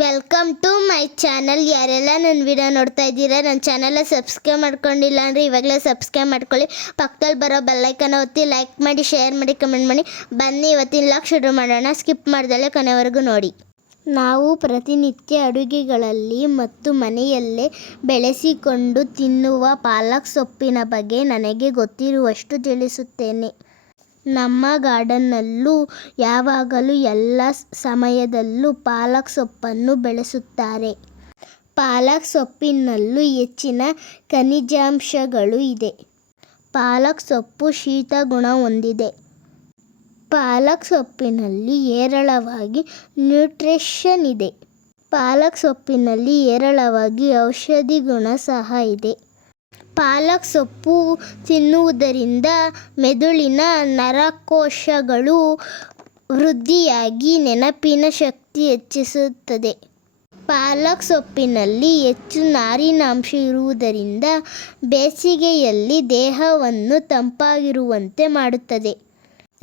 Welcome to my channel ಯಾರೆಲ್ಲ ನನ್ನ video ನೋಡ್ತಾ ಇದ್ದೀರಾ, ನನ್ನ ಚಾನಲ್ ಸಬ್ಸ್ಕ್ರೈಬ್ ಮಾಡ್ಕೊಂಡಿಲ್ಲ ಅಂದರೆ ಇವಾಗಲೇ ಸಬ್ಸ್ಕ್ರೈಬ್ ಮಾಡ್ಕೊಳ್ಳಿ. ಪಕ್ಕದಲ್ಲಿ ಬರೋ ಬೆಲ್ಲೈಕನ್ನ ಒತ್ತಿ ಲೈಕ್ ಮಾಡಿ ಶೇರ್ ಮಾಡಿ ಕಮೆಂಟ್ ಮಾಡಿ. ಬನ್ನಿ, ಇವತ್ತಿನ ಲಾಕ್ ಶುರು ಮಾಡೋಣ. ಸ್ಕಿಪ್ ಮಾಡ್ದಲೆ ಕೊನೆವರೆಗೂ ನೋಡಿ. ನಾವು ಪ್ರತಿನಿತ್ಯ ಅಡುಗೆಗಳಲ್ಲಿ ಮತ್ತು ಮನೆಯಲ್ಲೇ ಬೆಳೆಸಿಕೊಂಡು ತಿನ್ನುವ ಪಾಲಕ್ ಸೊಪ್ಪಿನ ಬಗ್ಗೆ ನನಗೆ ಗೊತ್ತಿರುವಷ್ಟು ತಿಳಿಸುತ್ತೇನೆ. ನಮ್ಮ ಗಾರ್ಡನ್ನಲ್ಲೂ ಯಾವಾಗಲೂ ಎಲ್ಲ ಸಮಯದಲ್ಲೂ ಪಾಲಕ್ ಸೊಪ್ಪನ್ನು ಬೆಳೆಸುತ್ತಾರೆ. ಪಾಲಕ್ ಸೊಪ್ಪಿನಲ್ಲೂ ಹೆಚ್ಚಿನ ಖನಿಜಾಂಶಗಳು ಇದೆ. ಪಾಲಕ್ ಸೊಪ್ಪು ಶೀತ ಗುಣ ಹೊಂದಿದೆ. ಪಾಲಕ್ ಸೊಪ್ಪಿನಲ್ಲಿ ಹೇರಳವಾಗಿ ನ್ಯೂಟ್ರಿಷನ್ ಇದೆ. ಪಾಲಕ್ ಸೊಪ್ಪಿನಲ್ಲಿ ಹೇರಳವಾಗಿ ಔಷಧಿ ಗುಣ ಸಹ ಇದೆ. ಪಾಲಕ್ ಸೊಪ್ಪು ತಿನ್ನುವುದರಿಂದ ಮೆದುಳಿನ ನರಕೋಶಗಳು ವೃದ್ಧಿಯಾಗಿ ನೆನಪಿನ ಶಕ್ತಿ ಹೆಚ್ಚಿಸುತ್ತದೆ. ಪಾಲಕ್ ಸೊಪ್ಪಿನಲ್ಲಿ ಹೆಚ್ಚು ನಾರಿನಾಂಶ ಇರುವುದರಿಂದ ಬೇಸಿಗೆಯಲ್ಲಿ ದೇಹವನ್ನು ತಂಪಾಗಿರುವಂತೆ ಮಾಡುತ್ತದೆ.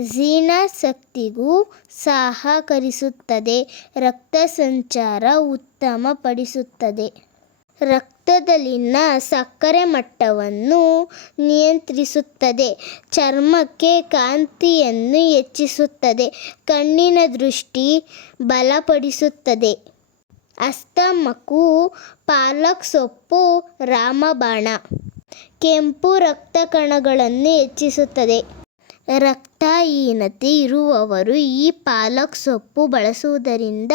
ಜೀರ್ಣಶಕ್ತಿಗೂ ಸಹಕರಿಸುತ್ತದೆ. ರಕ್ತ ಸಂಚಾರ ಉತ್ತಮಪಡಿಸುತ್ತದೆ. ರಕ್ತದಲ್ಲಿನ ಸಕ್ಕರೆ ಮಟ್ಟವನ್ನು ನಿಯಂತ್ರಿಸುತ್ತದೆ. ಚರ್ಮಕ್ಕೆ ಕಾಂತಿಯನ್ನು ಹೆಚ್ಚಿಸುತ್ತದೆ. ಕಣ್ಣಿನ ದೃಷ್ಟಿ ಬಲಪಡಿಸುತ್ತದೆ. ಅಸ್ತಮಕ್ಕೂ ಪಾಲಕ್ ಸೊಪ್ಪು ರಾಮಬಾಣ. ಕೆಂಪು ರಕ್ತ ಕಣಗಳನ್ನು ಹೆಚ್ಚಿಸುತ್ತದೆ. ರಕ್ತಹೀನತೆ ಇರುವವರು ಈ ಪಾಲಕ್ ಸೊಪ್ಪು ಬಳಸುವುದರಿಂದ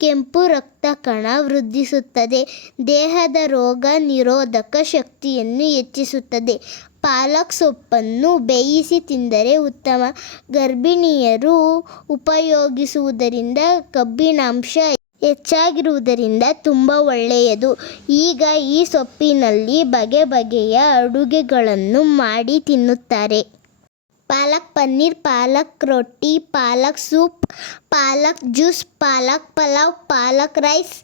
ಕೆಂಪು ರಕ್ತ ಕಣ ವೃದ್ಧಿಸುತ್ತದೆ. ದೇಹದ ರೋಗ ನಿರೋಧಕ ಶಕ್ತಿಯನ್ನು ಹೆಚ್ಚಿಸುತ್ತದೆ. ಪಾಲಕ್ ಸೊಪ್ಪನ್ನು ಬೇಯಿಸಿ ತಿಂದರೆ ಉತ್ತಮ. ಗರ್ಭಿಣಿಯರು ಉಪಯೋಗಿಸುವುದರಿಂದ ಕಬ್ಬಿಣಾಂಶ ಹೆಚ್ಚಾಗಿರುವುದರಿಂದ ತುಂಬ ಒಳ್ಳೆಯದು. ಈಗ ಈ ಸೊಪ್ಪಿನಲ್ಲಿ ಬಗೆ ಬಗೆಯ ಅಡುಗೆಗಳನ್ನು ಮಾಡಿ ತಿನ್ನುತ್ತಾರೆ. ಪಾಲಕ್, ಪನ್ನೀರ್ ಪಾಲಕ್, ರೊಟ್ಟಿ palak, soup palak, juice palak, pulao palak, rice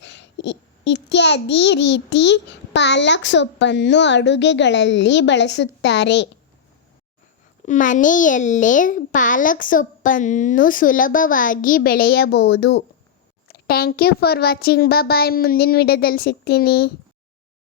ಇತ್ಯಾದಿ ರೀತಿ ಪಾಲಕ್ ಸೊಪ್ಪನ್ನು ಅಡುಗೆಗಳಲ್ಲಿ ಬಳಸುತ್ತಾರೆ. ಮನೆಯಲ್ಲೇ ಪಾಲಕ್ ಸೊಪ್ಪನ್ನು ಸುಲಭವಾಗಿ ಬೆಳೆಯಬಹುದು. Thank you for watching. Bye. ಮುಂದಿನ ವಿಡಿಯೋದಲ್ಲಿ ಸಿಗ್ತೀನಿ.